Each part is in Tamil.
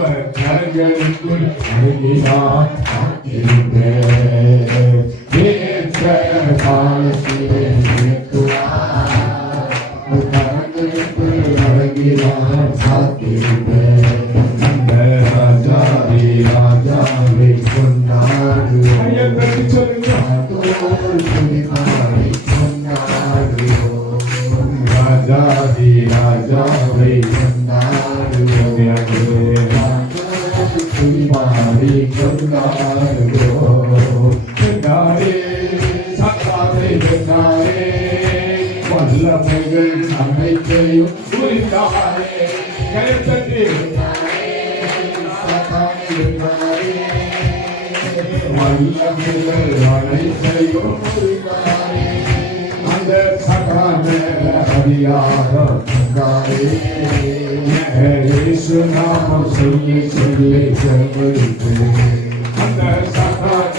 அவர் கரங்களுக்குள் அடங்கினார் ஏற்ற காலத்திலே கரங்களுக்குள் அடங்கினார் காத்திருப்பேன். அந்த ராஜாவே ராஜாவை கொண்டாடுவோம். ராஜாவே ராஜாவை குமாரி கொண்டாடுவோம். சத்தாரை வென்றாரே, வல்லமைகள் அனைத்தையும் புரிந்தாரே. கைத்தட்டி வல்லமைகள் அனைத்தையும் புரிந்தாரே. அந்த சகான அதிகாரம் நாமம் சொல்லி சொல்லி செல்வழித்து அந்த சகான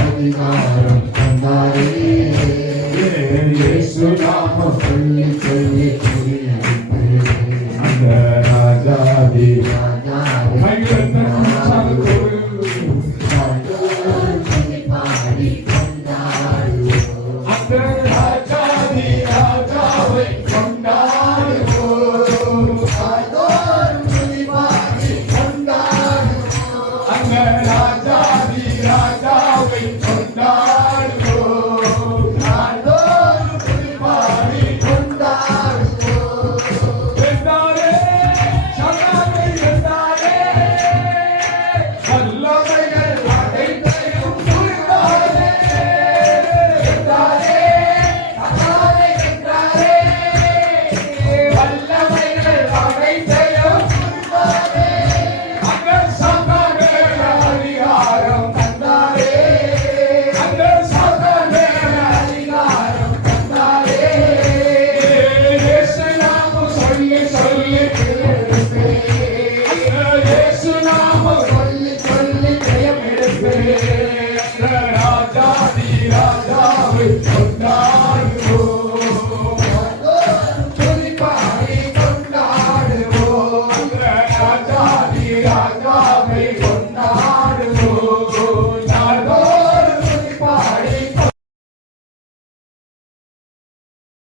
அதிகாரம் தந்தாரே. நாமம் சொல்லி சொல்லி அந்த ராஜாதி ராஜாவை கொண்டாடுவோம்.